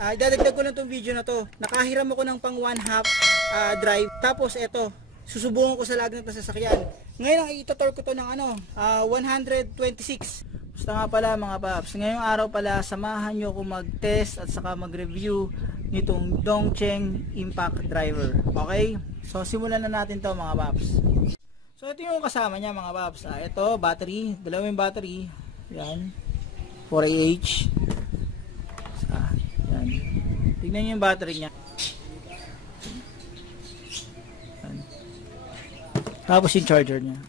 Idadagdag ko lang tong video na to. Nakahiram ako ng pang 1/2 drive. Tapos eto, susubukan ko sa lagnet ng sasakyan. Ngayon ito-torque ko to ng 126. Basta nga pala mga paps, ngayong araw pala samahan nyo ako mag-test at saka mag-review nitong Dongcheng Impact Driver. Okay? So simulan na natin to mga paps. So ito yung kasama niya mga paps. Ito battery, dalawang battery. Yan. 4AH. Yan. Tignan nyo yung battery niya. Yan. Tapos yung charger niya.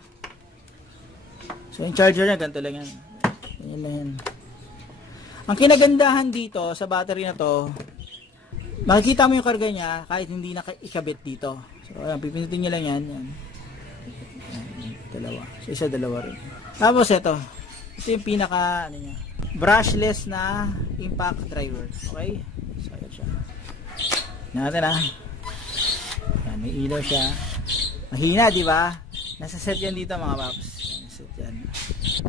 So yung charger niya ganito lang yan. Yan lang yan. Ang kinagandahan dito sa battery na to, makikita mo yung karga niya kahit hindi na ikabit dito. So ayan, pipindutin nyo lang yan. Yan. Dalawa. So isa dalawa rin. Tapos ito yung pinaka niya, brushless na impact driver. Okay? So ayan siya. Natin yan, may ilaw siya. Mahina, di ba? Nasa set yan dito mga paps. Set yan.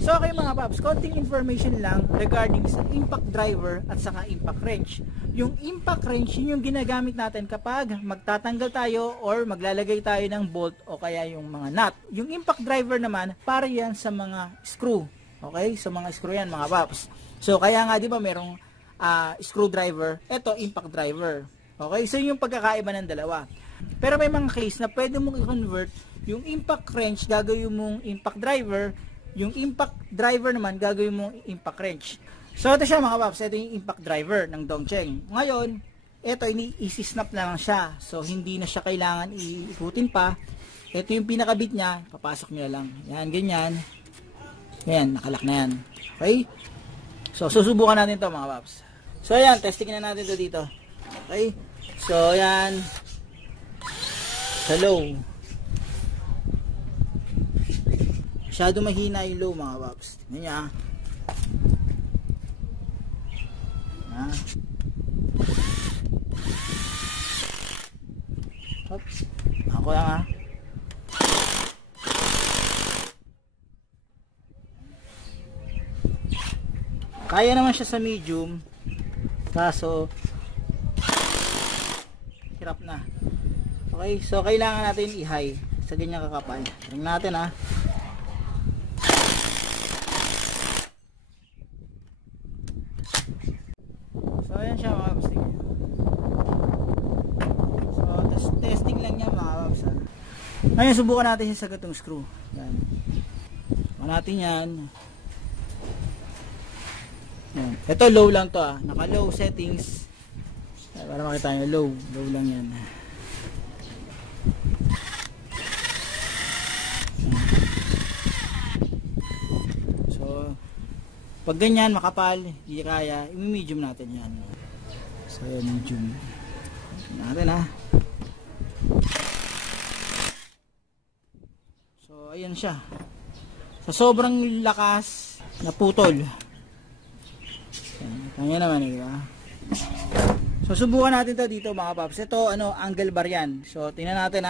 So okay mga paps, konting information lang regarding sa impact driver at saka impact wrench. Yung impact wrench, yun yung ginagamit natin kapag magtatanggal tayo or maglalagay tayo ng bolt o kaya yung mga nut. Yung impact driver naman, para yan sa mga screw. Okay? Sa mga screw yan mga paps. So kaya nga di ba merong screwdriver, ito impact driver. Okay? So yung pagkakaiba ng dalawa. Pero may mga case na pwede mong i-convert yung impact wrench, gagawin mong impact driver. Yung impact driver naman, gagawin mong impact wrench. So ito siya mga paps, ito yung impact driver ng Dongcheng. Ngayon, ito i-snap na lang siya. So hindi na siya kailangan iikutin pa. Ito yung pinakabit niya, papasok nyo lang. Yan, ganyan. Yan, nakalak na yan. Okay? So susubukan natin to mga paps. So ayan, testing na natin to dito. Okay? So ayan. Sa low. Masyado mahina yung low mga paps. Tingnan niya. Oops. Ako lang Kaya naman siya sa medium. Kaso hirap na. Okay, so kailangan natin i-high sa ganyang kakapal. Tingnan natin So ayan siya mga paps. So testing lang niya mga paps. Ngayon subukan natin siya sa gatong screw. Yan. Subukan natin yan. Yan. Ito low lang to naka low settings. Para makita nyo low lang yan. So pag ganyan makapal, hindi kaya, i-medium natin yan. So yan, medium natin So ayan siya. Sa sobrang lakas, naputol. Kanya naman diba? So subukan natin to dito mga paps. Ito angle bar yan. So tingnan natin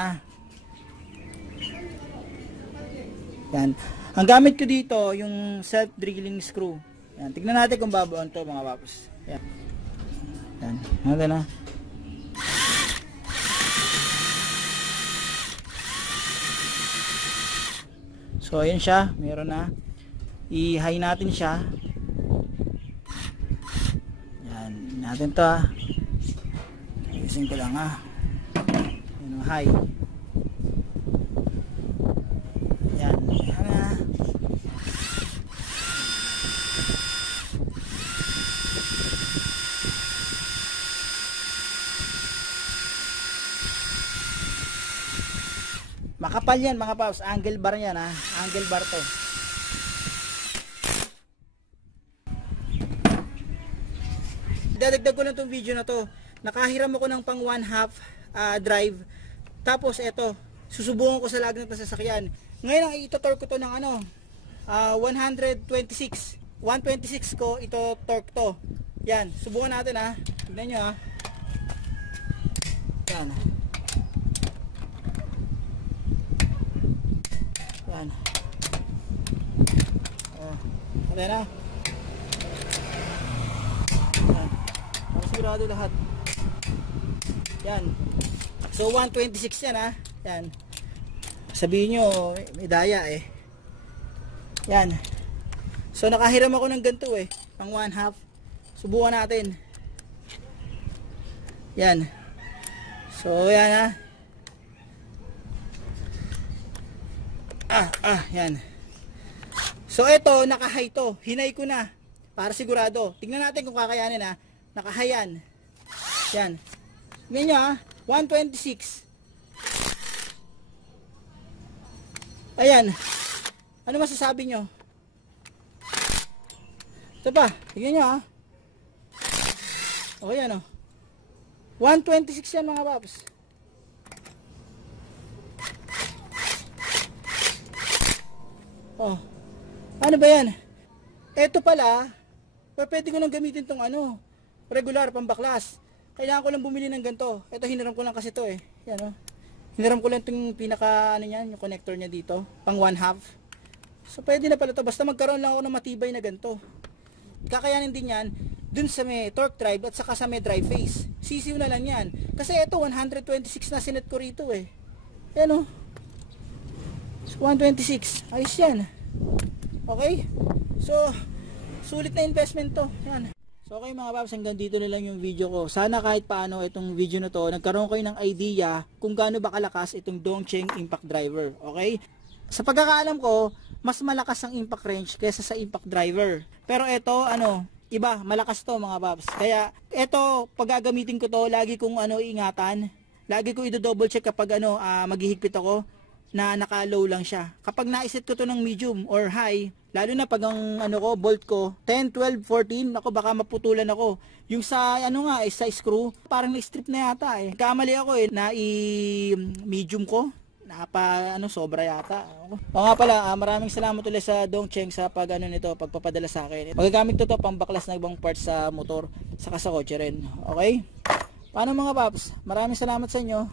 Yan. Ang gamit ko dito yung self-drilling screw. Yan. Tingnan natin kung babuan to mga paps. Yan. Yan. Natin So ayan siya. Meron na. I-high natin siya. Yan. Natin to ayusin ko lang Yan, high. Yan. Makapal yan mga paps, angle bar yan angle bar to. Dadagdag ko lang tong video na to. Nakahiram ako ng pang 1/2 drive. Tapos eto, susubukan ko sa lagnet ng sasakyan. Ngayon ito-torque ko to ng 126. 126 ko ito torque to. Yan, subukan natin Tignan nyo Yan. Yan. Ano na? sigurado lahat. Yan. So 126 yan ha. Yan. Sabihin nyo, may daya eh. Yan. So nakahiram ako ng ganito eh. Pang 1/2. Subukan natin. Yan. So yan ha. Yan. So ito, naka-high to. Hinay ko na. Para sigurado. Tingnan natin kung kakayanin ha. Naka-high yan. Yan. Tingnan nyo ha. 126. Ayan. Ano masasabi nyo? Ito pa. Tingnan nyo ha. O yan o. 126 yan mga paps. Oh. Ano ba yan? Ito pala, pwede ko nang gamitin tong ano, regular pambaklas. Kailangan ko lang bumili ng ganito. Ito hiniram ko lang kasi to eh. Yan oh. Hiniram ko lang itong pinaka ano niyan, yung connector niya dito, pang 1/2. So pwede na pala to, basta magkaroon lang ako ng matibay na ganito. Kakayanin din yan dun sa may torque drive at saka sa may drive face. Sisiw na lang yan. Kasi ito 126 na sinet ko rito eh. Yan oh. So 126. Ayos yan. Okay? So sulit na investment to. Yan. So okay mga paps, hanggang dito na lang yung video ko. Sana kahit paano itong video na to, nagkaroon kayo ng idea kung gaano ba kalakas itong Dongcheng impact driver. Okay? Sa pagkakaalam ko, mas malakas ang impact range kaysa sa impact driver. Pero ito, ano, iba, malakas to mga paps. Kaya ito, pag gagamitin ko to, lagi kong ingatan. Lagi ko i-double check kapag maghihigpit ako na naka-low lang siya. Kapag na-set ko to ng medium or high, lalo na pag ang bolt ko 10, 12, 14, ako baka maputulan ako. Yung sa sa screw, parang na-strip na yata eh. Kamali ako eh na i-medium ko. Sobra yata. O nga pala, maraming salamat ulit sa Dongcheng sa pagpapadala sa akin. Magagamit to pambaklas na ibang parts sa motor, saka sa kotse rin. Okay? Paano mga paps? Maraming salamat sa inyo.